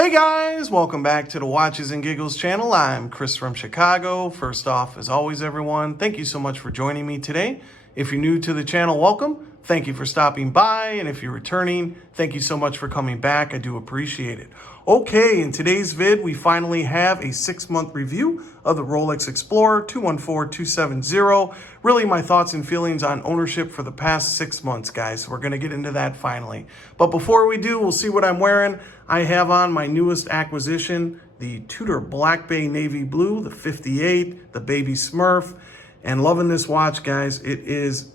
Hey guys, welcome back to the Watches and Giggles channel. I'm Chris from Chicago. First off, as always, everyone, thank you so much for joining me today. If you're new to the channel, welcome. Thank you for stopping by. And if you're returning, thank you so much for coming back. I do appreciate it. Okay, in today's vid, we finally have a 6-month review of the Rolex Explorer 214270. Really my thoughts and feelings on ownership for the past 6 months, guys. So we're going to get into that finally. But before we do, we'll see what I'm wearing. I have on my newest acquisition, the Tudor Black Bay Navy Blue, the 58, the Baby Smurf. And loving this watch, guys. It is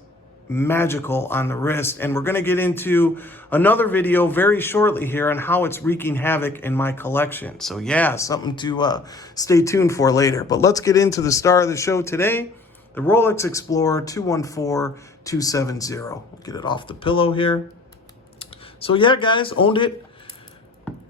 magical on the wrist, and we're going to get into another video very shortly here on how it's wreaking havoc in my collection. So yeah, something to stay tuned for later. But let's get into the star of the show today, the Rolex Explorer 214270. We'll get it off the pillow here. So yeah, guys, owned it,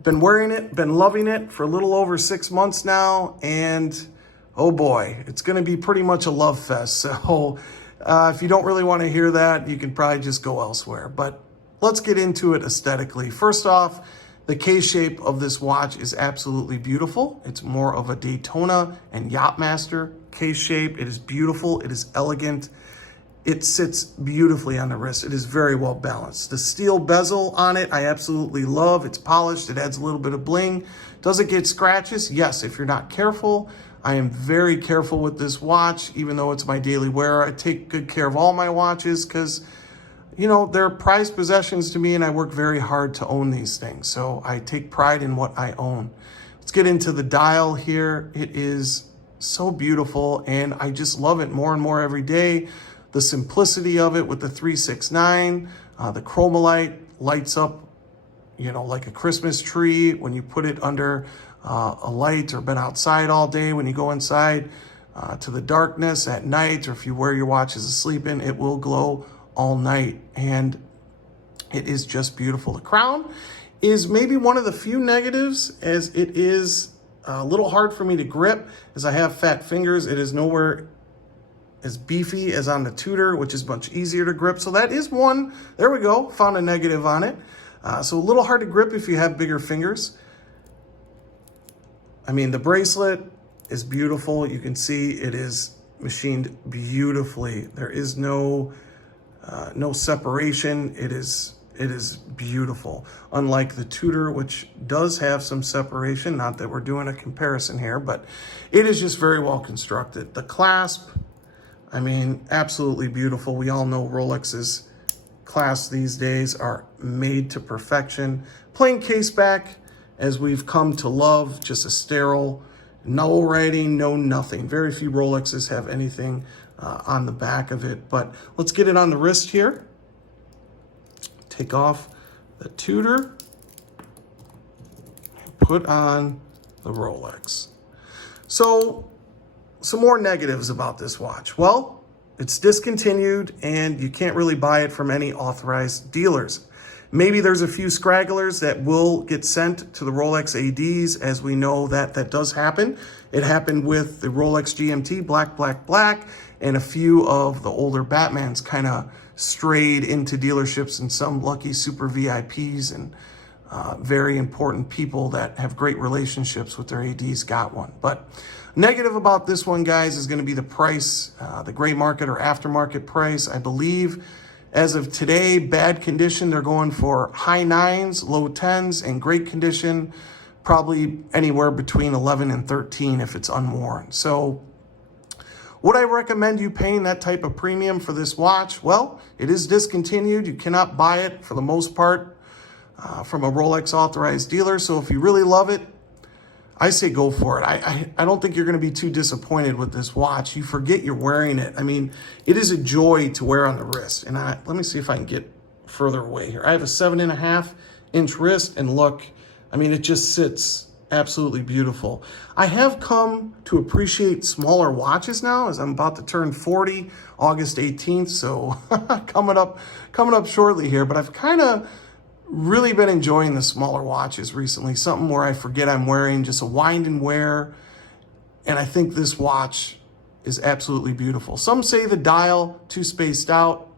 been wearing it, been loving it for a little over 6 months now, and oh boy, it's going to be pretty much a love fest. So if you don't really want to hear that, you can probably just go elsewhere. But let's get into it aesthetically. First off, the case shape of this watch is absolutely beautiful. It's more of a Daytona and Yachtmaster case shape. It is beautiful. It is elegant. It sits beautifully on the wrist. It is very well balanced. The steel bezel on it, I absolutely love. It's polished. It adds a little bit of bling. Does it get scratches? Yes, if you're not careful. I am very careful with this watch, even though it's my daily wear. I take good care of all my watches because, you know, they're prized possessions to me, and I work very hard to own these things. So I take pride in what I own. Let's get into the dial here. It is so beautiful, and I just love it more and more every day. The simplicity of it with the 369, the chromolite lights up, you know, like a Christmas tree when you put it under a light or been outside all day. When you go inside to the darkness at night, or if you wear your watches asleep in, it will glow all night, and it is just beautiful. The crown is maybe one of the few negatives, as it is a little hard for me to grip as I have fat fingers. It is nowhere as beefy as on the Tudor, which is much easier to grip. So that is one. There we go, found a negative on it. So a little hard to grip if you have bigger fingers. I mean, the bracelet is beautiful. You can see it is machined beautifully. There is no separation. It is beautiful. Unlike the Tudor, which does have some separation. Not that we're doing a comparison here, but it is just very well constructed. The clasp, I mean, absolutely beautiful. We all know Rolex's clasps these days are made to perfection. Plain case back, as we've come to love, just a sterile, no writing, no nothing. Very few Rolexes have anything on the back of it, but let's get it on the wrist here. Take off the Tudor, put on the Rolex. So some more negatives about this watch. Well, it's discontinued and you can't really buy it from any authorized dealers. Maybe there's a few scragglers that will get sent to the Rolex ADs, as we know that does happen. It happened with the Rolex GMT Black, and a few of the older Batmans kind of strayed into dealerships, and some lucky super VIPs and very important people that have great relationships with their ADs got one. But negative about this one, guys, is going to be the price, the gray market or aftermarket price. I believe as of today, bad condition, they're going for high 9s, low 10s, and great condition, probably anywhere between 11 and 13 if it's unworn. So would I recommend you paying that type of premium for this watch? Well, it is discontinued. You cannot buy it for the most part from a Rolex authorized dealer. So if you really love it, I say go for it. I don't think you're going to be too disappointed with this watch. You forget you're wearing it. I mean, it is a joy to wear on the wrist. And let me see if I can get further away here. I have a 7.5-inch wrist, and look, I mean, it just sits absolutely beautiful. I have come to appreciate smaller watches now, as I'm about to turn 40, August 18th. So coming up shortly here, but I've kind of really been enjoying the smaller watches recently, something where I forget I'm wearing, just a wind and wear. And I think this watch is absolutely beautiful. Some say the dial too spaced out.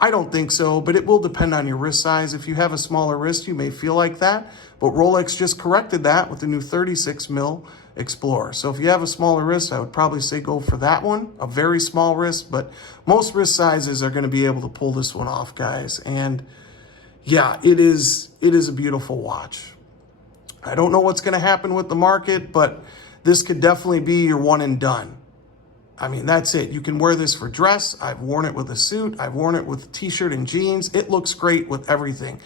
I don't think so, but it will depend on your wrist size. If you have a smaller wrist, you may feel like that, but Rolex just corrected that with the new 36 mil Explorer. So if you have a smaller wrist, I would probably say go for that one, a very small wrist, but most wrist sizes are going to be able to pull this one off, guys. And yeah, it is a beautiful watch. I don't know what's going to happen with the market, but this could definitely be your one and done. I mean, that's it. You can wear this for dress. I've worn it with a suit. I've worn it with a t-shirt and jeans. It looks great with everything.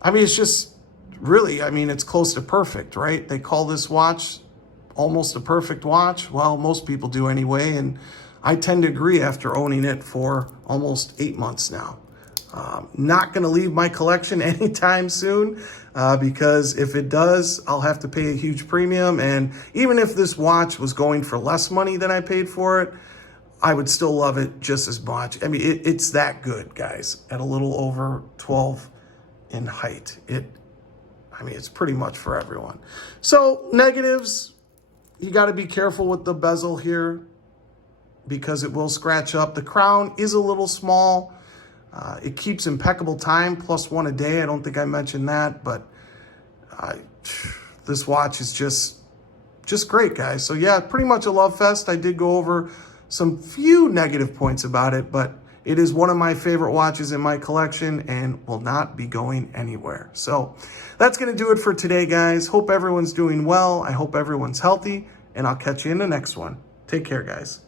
I mean, it's just really, I mean, it's close to perfect, right? They call this watch almost a perfect watch. Well, most people do anyway. And I tend to agree after owning it for almost 8 months now. Not going to leave my collection anytime soon because if it does, I'll have to pay a huge premium. And even if this watch was going for less money than I paid for it, I would still love it just as much. I mean, it's that good, guys, at a little over 12 in height. I mean, it's pretty much for everyone. So negatives, you got to be careful with the bezel here because it will scratch up. The crown is a little small. It keeps impeccable time, +1 a day. I don't think I mentioned that, but this watch is just great, guys. So yeah, pretty much a love fest. I did go over some few negative points about it, but it is one of my favorite watches in my collection and will not be going anywhere. So that's going to do it for today, guys. Hope everyone's doing well. I hope everyone's healthy, and I'll catch you in the next one. Take care, guys.